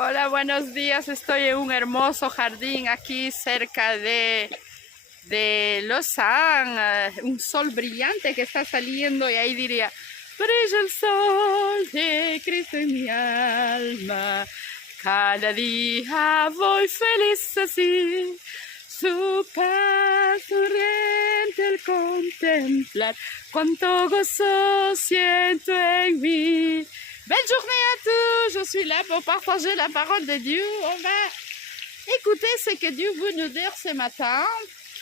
Hola, buenos días. Estoy en un hermoso jardín aquí cerca de Lausanne. Un sol brillante que está saliendo y ahí diría, brilla el sol de Cristo en mi alma. Cada día voy feliz así. Su paz torrente al contemplar. Cuánto gozo siento en mí. Belle journée à tous, je suis là pour partager la parole de Dieu. On va écouter ce que Dieu veut nous dire ce matin.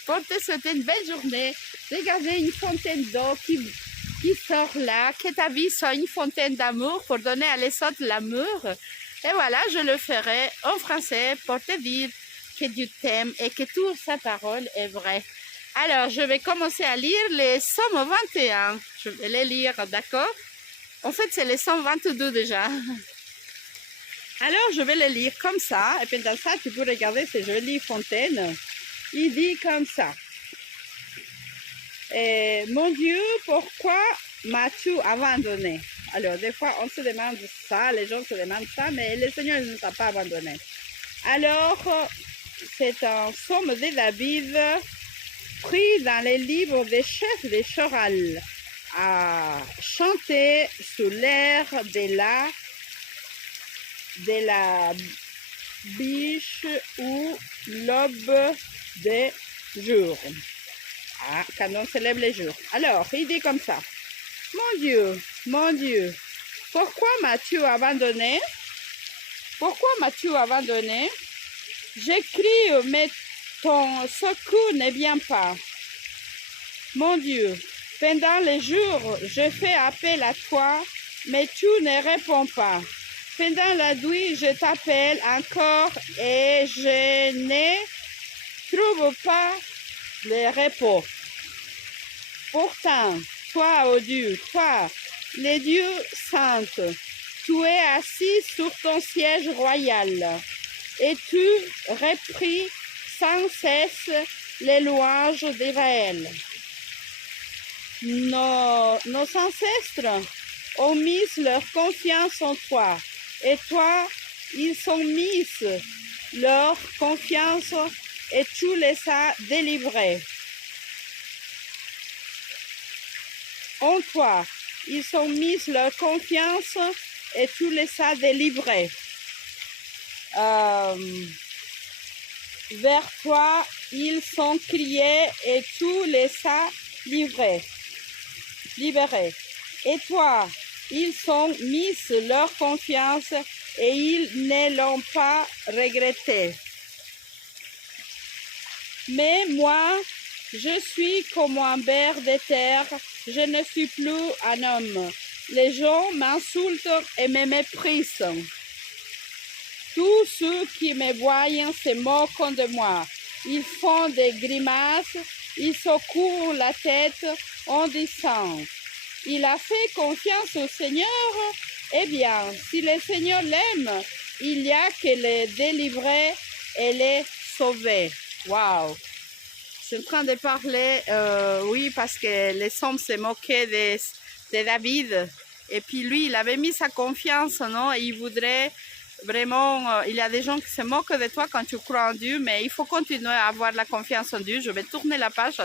Pour te souhaiter une belle journée. Regardez une fontaine d'eau qui sort là. Que ta vie soit une fontaine d'amour pour donner à les autres l'amour. Et voilà, je le ferai en français pour te dire que Dieu t'aime et que toute sa parole est vraie. Alors, je vais commencer à lire les Psaumes 21. Je vais les lire, d'accord? En fait, c'est les 122 déjà. Alors, je vais les lire comme ça. Et puis dans ça, tu peux regarder ces jolies fontaines. Il dit comme ça. Mon Dieu, pourquoi m'as-tu abandonné? Alors, des fois, on se demande ça, les gens se demandent ça, mais le Seigneur ne nous a pas abandonné. Alors, c'est un psaume de David pris dans les livres des chefs des chorales, à chanter sous l'air de la biche ou l'aube des jours. Ah, quand on se lève les jours. Alors, il dit comme ça. Mon Dieu, pourquoi m'as-tu abandonné? Pourquoi m'as-tu abandonné? J'écris, mais ton secours ne vient pas. Mon Dieu, pendant les jours, je fais appel à toi, mais tu ne réponds pas. Pendant la nuit, je t'appelle encore et je ne trouve pas le repos. Pourtant, toi, ô Dieu, toi, les dieux saints, tu es assis sur ton siège royal et tu repris sans cesse les louanges d'Israël. Nos ancêtres ont mis leur confiance en toi, et toi, ils ont mis leur confiance et tu les as délivrés. En toi, ils ont mis leur confiance et tu les as délivrés. Vers toi, ils ont crié et tu les as libérés. Et toi, ils ont mis leur confiance et ils ne l'ont pas regretté. Mais moi, je suis comme un ver de terre, je ne suis plus un homme. Les gens m'insultent et me méprisent. Tous ceux qui me voient se moquent de moi. Ils font des grimaces, ils secouent la tête en disant « Il a fait confiance au Seigneur. Eh bien, si le Seigneur l'aime, il y a que le délivrer et le sauver. » Waouh! Je suis en train de parler, oui, parce que les hommes se moquaient de David. Et puis lui, il avait mis sa confiance, non? Et il voudrait vraiment, il y a des gens qui se moquent de toi quand tu crois en Dieu, mais il faut continuer à avoir la confiance en Dieu. Je vais tourner la page,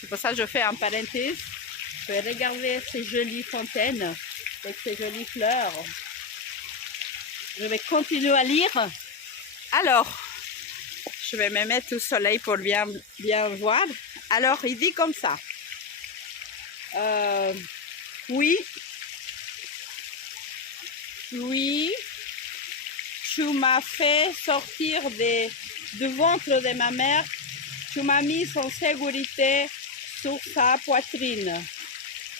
c'est pour ça que je fais un parenthèse. Je vais regarder ces jolies fontaines avec ces jolies fleurs. Je vais continuer à lire. Alors, je vais me mettre au soleil pour bien voir. Alors, il dit comme ça. Oui, tu m'as fait sortir du ventre de ma mère. Tu m'as mis en sécurité sur sa poitrine.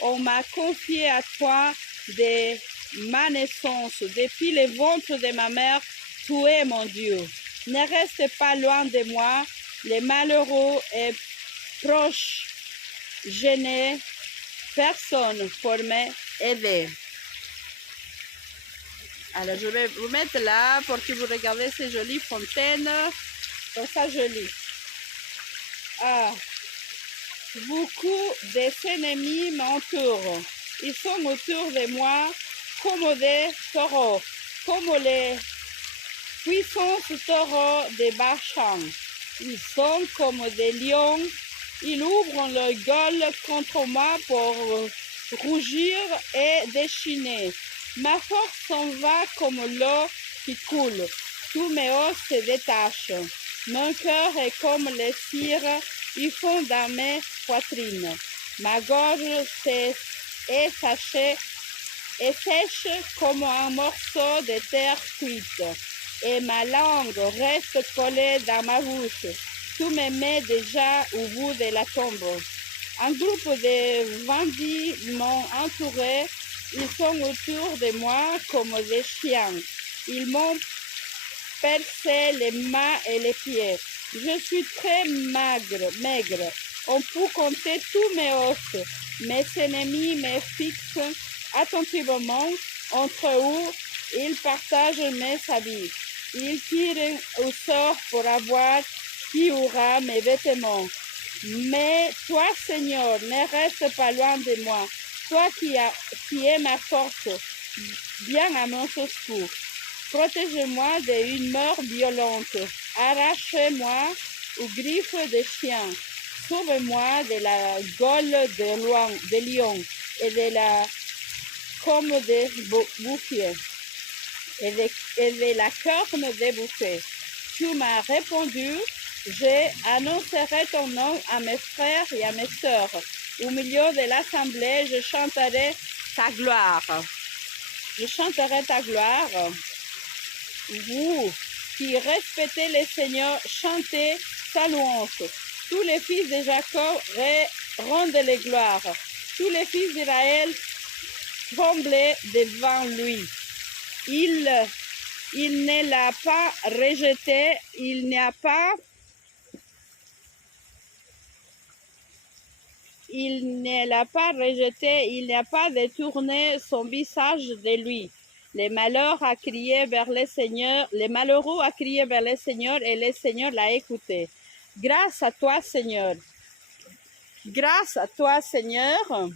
On m'a confié à toi de ma naissance. Depuis le ventre de ma mère, tu es mon Dieu. Ne reste pas loin de moi. Les malheureux et proches, je n'ai personne pour m'aider. Alors, je vais vous mettre là pour que vous regardiez ces jolies fontaines. Comme ça, je lis. Beaucoup d'ennemis m'entourent. Ils sont autour de moi comme des taureaux, comme les puissants taureaux de Bachan. Ils sont comme des lions. Ils ouvrent leur gueule contre moi pour rougir et déchaîner. Ma force s'en va comme l'eau qui coule. Tous mes os se détachent. Mon cœur est comme les cires, ils font dans mes poitrines. Ma gorge est sèche comme un morceau de terre cuite, et ma langue reste collée dans ma bouche. Tout me met déjà au bout de la tombe. Un groupe de bandits m'ont entouré, ils sont autour de moi comme des chiens. Ils m'ont percé les mains et les pieds. Je suis très maigre. On peut compter tous mes os. Mes ennemis me fixent attentivement entre eux. Ils partagent mes habits. Ils tirent au sort pour avoir qui aura mes vêtements. Mais toi, Seigneur, ne reste pas loin de moi. Toi qui es ma force, viens à mon secours. Protège-moi d'une mort violente. Arrachez-moi aux griffes des chiens. Sauve-moi de la gueule des lions et de la comme des bouffées et de la corne des bouffées. Tu m'as répondu, j'annoncerai ton nom à mes frères et à mes sœurs. Au milieu de l'assemblée, je chanterai ta gloire. Je chanterai ta gloire. Vous qui respectez le Seigneur, chantez sa louange. Tous les fils de Jacob rendent les gloires. Tous les fils d'Israël tremblaient devant lui. Il ne l'a pas rejeté, il n'a pas détourné son visage de lui. Les malheureux a crié vers le Seigneur et le Seigneur l'a écouté. Grâce à toi, Seigneur. Grâce à toi, Seigneur,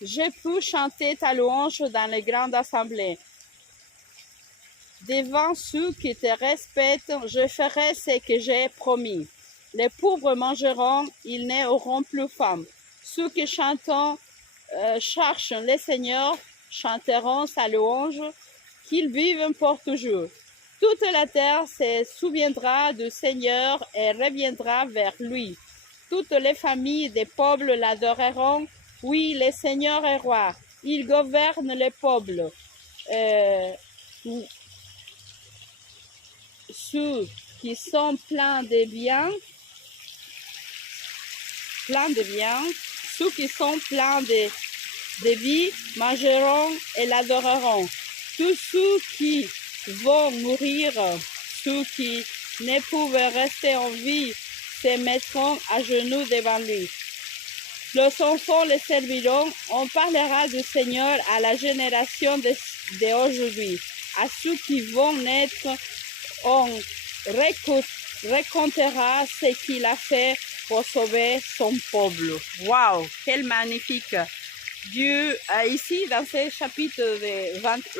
j'ai pu chanter ta louange dans les grandes assemblées. Devant ceux qui te respectent, je ferai ce que j'ai promis. Les pauvres mangeront, ils n'auront plus faim. Ceux qui cherchent le Seigneur chanteront sa louange, qu'ils vivent pour toujours. Toute la terre se souviendra du Seigneur et reviendra vers lui. Toutes les familles des peuples l'adoreront. Oui, le Seigneur est roi. Il gouverne les peuples. Ceux qui sont pleins de biens, ceux qui sont pleins de vie mangeront et l'adoreront. Tous ceux qui vont mourir, ceux qui ne peuvent rester en vie, se mettront à genoux devant lui. Les enfants le serviront, on parlera du Seigneur à la génération d'aujourd'hui. À ceux qui vont naître, on racontera ce qu'il a fait pour sauver son peuple. Waouh, quel magnifique! Dieu, ici, dans ce chapitre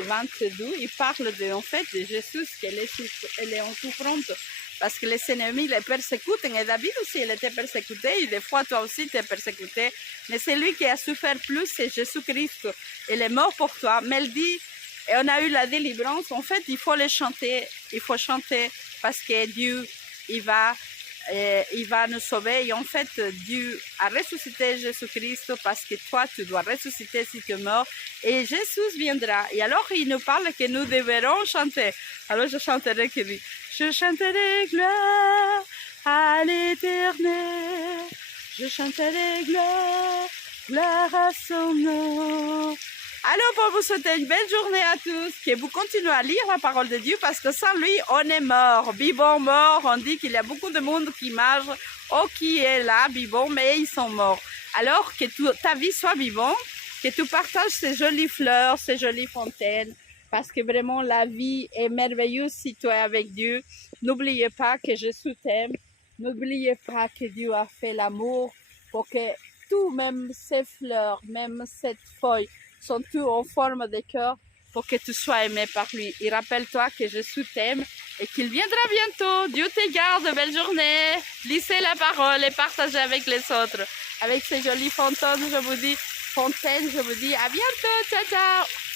22, il parle en fait de Jésus qui est en souffrance parce que les ennemis les persécutent. Et David aussi, il était persécuté. Et des fois, toi aussi, tu es persécuté. Mais celui qui a souffert plus, c'est Jésus-Christ. Il est mort pour toi. Mais il dit, et on a eu la délivrance. En fait, il faut le chanter. Il faut chanter parce que Dieu, il va nous sauver. Et en fait, Dieu a ressuscité Jésus-Christ parce que toi, tu dois ressusciter si tu es mort. Et Jésus viendra. Et alors, il nous parle que nous devrons chanter. Alors, je chanterai que lui. Je chanterai gloire à l'Éternel. Je chanterai gloire à son nom. Alors, pour vous souhaiter une belle journée à tous, que vous continuez à lire la parole de Dieu parce que sans lui, on est mort. Vivant, mort, on dit qu'il y a beaucoup de monde qui marche ou qui est là, vivant, mais ils sont morts. Alors, que ta vie soit vivante, que tu partages ces jolies fleurs, ces jolies fontaines, parce que vraiment la vie est merveilleuse si tu es avec Dieu. N'oubliez pas que Jésus t'aime. N'oubliez pas que Dieu a fait l'amour pour que tout, même ces fleurs, même cette feuille, sont tous en forme de cœur pour que tu sois aimé par lui. Et rappelle-toi que Jésus t'aime et qu'il viendra bientôt. Dieu te garde, belle journée. Lisez la parole et partagez avec les autres. Avec ces jolies fontaines, je vous dis à bientôt, ciao ciao.